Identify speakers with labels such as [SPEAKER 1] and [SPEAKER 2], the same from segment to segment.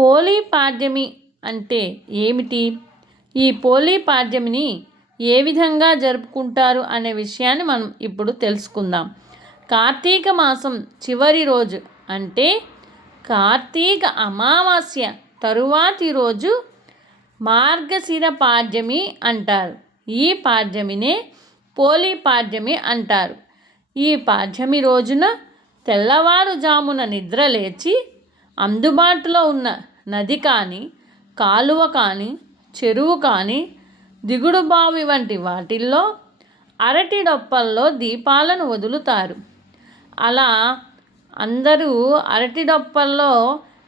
[SPEAKER 1] పోలీపాడ్యమి అంటే ఏమిటి? ఈ పోలీపాడ్యమిని ఏ విధంగా జరుపుకుంటారు అనే విషయాన్ని మనం ఇప్పుడు తెలుసుకుందాం. కార్తీక మాసం చివరి రోజు అంటే కార్తీక అమావాస్య తరువాతి రోజు మార్గశిర పాడ్యమి అంటారు. ఈ పాడ్యమినే పోలీ పాడ్యమి అంటారు. ఈ పాడ్యమి రోజున తెల్లవారుజామున నిద్ర లేచి అందుబాటులో ఉన్న నది కానీ కాలువ కానీ చెరువు కానీ దిగుడు బావి వంటి వాటిల్లో అరటి డొప్పల్లో దీపాలను వదులుతారు. అలా అందరూ అరటి డొప్పల్లో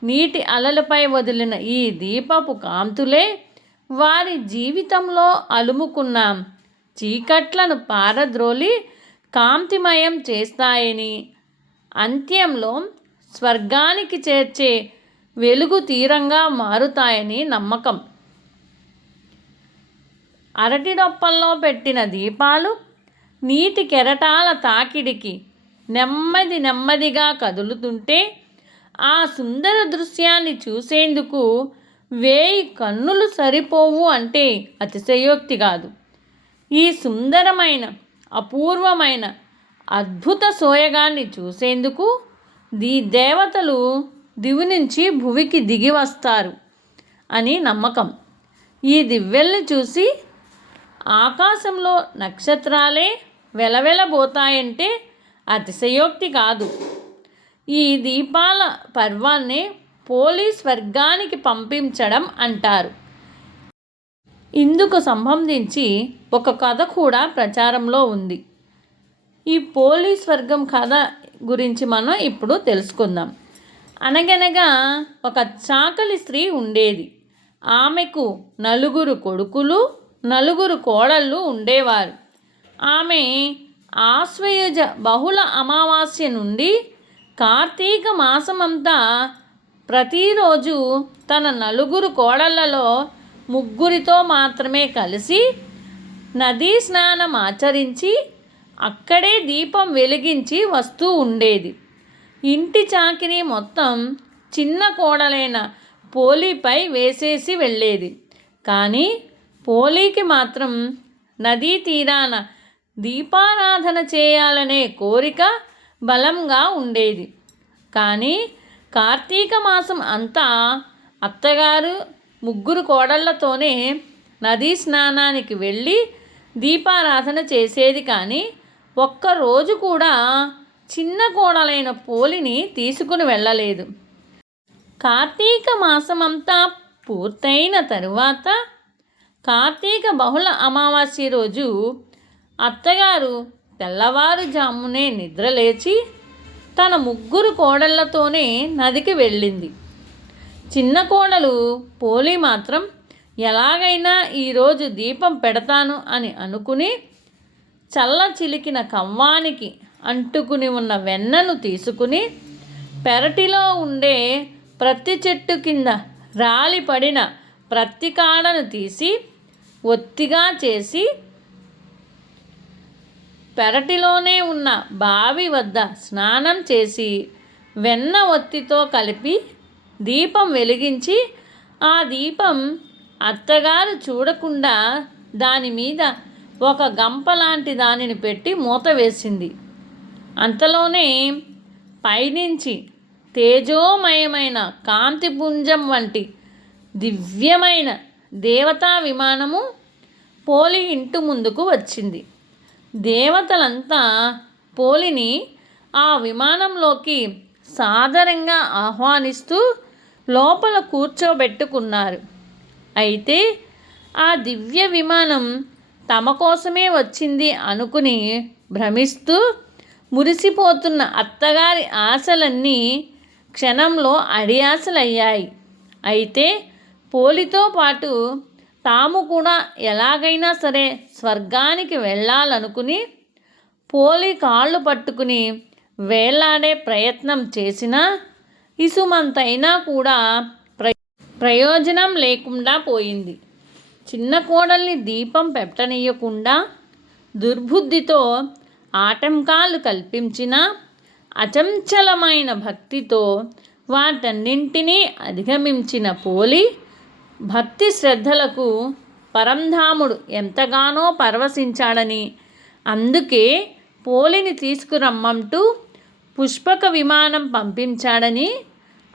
[SPEAKER 1] నీటి అలలపై వదిలిన ఈ దీపపు కాంతులే వారి జీవితంలో అలుముకున్న చీకట్లను పారద్రోలి కాంతిమయం చేస్తాయని అంత్యంలో స్వర్గానికి చేర్చే వెలుగు తీరంగా మారుతాయని నమ్మకం. అరటి డొప్పల్లో పెట్టిన దీపాలు నీటి కెరటాల తాకిడికి నెమ్మది నెమ్మదిగా కదులుతుంటే ఆ సుందర దృశ్యాన్ని చూసేందుకు వేయి కన్నులు సరిపోవు అంటే అతిశయోక్తి కాదు. ఈ సుందరమైన అపూర్వమైన అద్భుత సోయగాన్ని చూసేందుకు దీ దేవతలు దివి నుంచి భువికి దిగి వస్తారు అని నమ్మకం. ఈ దివ్యల్ని చూసి ఆకాశంలో నక్షత్రాలే వెలవెలబోతాయంటే అతిశయోక్తి కాదు. ఈ దీపాల పర్వాన్ని పోలీస్ వర్గానికి పంపించడం అంటారు. ఇందుకు సంబంధించి ఒక కథ కూడా ప్రచారంలో ఉంది. ఈ పోలీస్ వర్గం కథ గురించి మనం ఇప్పుడు తెలుసుకుందాం. అనగనగా ఒక చాకలి స్త్రీ ఉండేది. ఆమెకు నలుగురు కొడుకులు నలుగురు కోడళ్ళు ఉండేవారు. ఆమె ఆశ్వయుజ బహుళ అమావాస్య నుండి కార్తీక మాసమంతా ప్రతిరోజు తన నలుగురు కోడళ్ళలో ముగ్గురితో మాత్రమే కలిసి నదీ స్నానం ఆచరించి అక్కడే దీపం వెలిగించి వస్తూ ఉండేది. ఇంటి చాకిరి మొత్తం చిన్న కోడలైన పోలీపై వేసేసి వెళ్ళేది. కానీ పోలీకి మాత్రం నదీ తీరాన దీపారాధన చేయాలనే కోరిక బలంగా ఉండేది. కానీ కార్తీక మాసం అంతా అత్తగారు ముగ్గురు కోడళ్ళతోనే నదీ స్నానానికి వెళ్ళి దీపారాధన చేసేది కానీ ఒక్కరోజు కూడా చిన్న కోడలైన పోలిని తీసుకుని వెళ్ళలేదు. కార్తీక మాసమంతా పూర్తయిన తరువాత కార్తీక బహుళ అమావాస్య రోజు అత్తగారు తెల్లవారుజామునే నిద్రలేచి తన ముగ్గురు కోడళ్ళతోనే నదికి వెళ్ళింది. చిన్న కోడలు పోలి మాత్రం ఎలాగైనా ఈరోజు దీపం పెడతాను అని అనుకుని చల్ల చిలికిన కవ్వానికి అంటుకుని ఉన్న వెన్నను తీసుకుని పెరటిలో ఉండే ప్రతి చెట్టు కింద రాలి పడిన ప్రతి కాడను తీసి ఒత్తిగా చేసి పెరటిలోనే ఉన్న బావి వద్ద స్నానం చేసి వెన్న ఒత్తితో కలిపి దీపం వెలిగించి ఆ దీపం అత్తగారు చూడకుండా దాని మీద ఒక గంప లాంటి దానిని పెట్టి మూత వేసింది. అంతలోనే పైనుంచి తేజోమయమైన కాంతిపుంజం వంటి దివ్యమైన దేవతా విమానము పోలి ఇంటి ముందుకు వచ్చింది. దేవతలంతా పోలిని ఆ విమానంలోకి సాదరంగా ఆహ్వానిస్తూ లోపల కూర్చోబెట్టుకున్నారు. అయితే ఆ దివ్య విమానం తమ కోసమే వచ్చింది అనుకుని భ్రమిస్తూ మురిసిపోతున్న అత్తగారి ఆశలన్నీ క్షణంలో అడియాసలయ్యాయి అయితే పోలితో పాటు తాము కూడా ఎలాగైనా సరే స్వర్గానికి వెళ్ళాలనుకుని పోలి కాళ్ళు పట్టుకుని వేలాడే ప్రయత్నం చేసినా ఇసుమంతైనా కూడా ప్ర ప్రయోజనం లేకుండా పోయింది. చిన్న కోడల్ని దీపం పెట్టనీయకుండా దుర్బుద్ధితో ఆటంకాలు కల్పించిన అచంచలమైన భక్తితో వాటన్నింటినీ అధిగమించిన పోలి భక్తి శ్రద్ధలకు పరంధాముడు ఎంతగానో పరవశించాడని అందుకే పోలిని తీసుకురమ్మంటూ పుష్పక విమానం పంపించాడని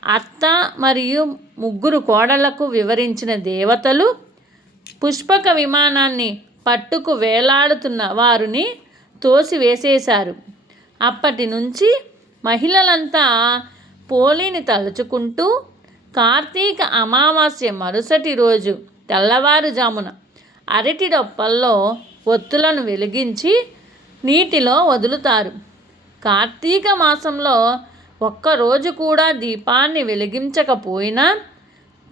[SPEAKER 1] అత్త మరియు ముగ్గురు కోడళ్ళకు వివరించిన దేవతలు పుష్పక విమానాన్ని పట్టుకు వేలాడుతున్న వారిని తోసివేసేశారు. అప్పటి నుంచి మహిళలంతా పోలిని తలుచుకుంటూ కార్తీక అమావాస్య మరుసటి రోజు తెల్లవారుజామున అరటి డొప్పల్లో ఒత్తులను వెలిగించి నీటిలో వదులుతారు. కార్తీక మాసంలో ఒక్కరోజు కూడా దీపాన్ని వెలిగించకపోయినా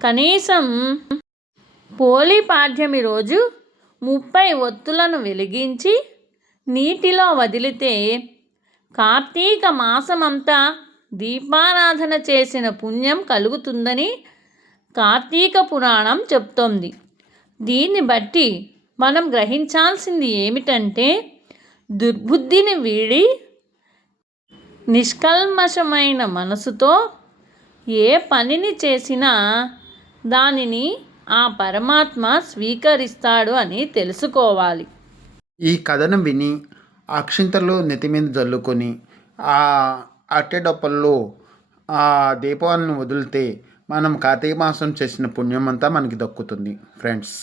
[SPEAKER 1] కనీసం పోలీ పాడ్యమి రోజు ముప్పై ఒత్తులను వెలిగించి నీటిలో వదిలితే కార్తీక మాసమంతా దీపారాధన చేసిన పుణ్యం కలుగుతుందని కార్తీక పురాణం చెప్తోంది. దీన్ని బట్టి మనం గ్రహించాల్సింది ఏమిటంటే దుర్బుద్ధిని వీడి నిష్కల్మషమైన మనసుతో ఏ పనిని చేసినా దానిని ఆ పరమాత్మ స్వీకరిస్తాడు అని తెలుసుకోవాలి.
[SPEAKER 2] ఈ కథను విని అక్షింతలు నెత్తి మీద జల్లుకొని ఆ అట్టెడప్పల్లో ఆ దీపాలను వదిలితే మనం కార్తీక మాసం చేసిన పుణ్యం అంతా మనకి దక్కుతుంది ఫ్రెండ్స్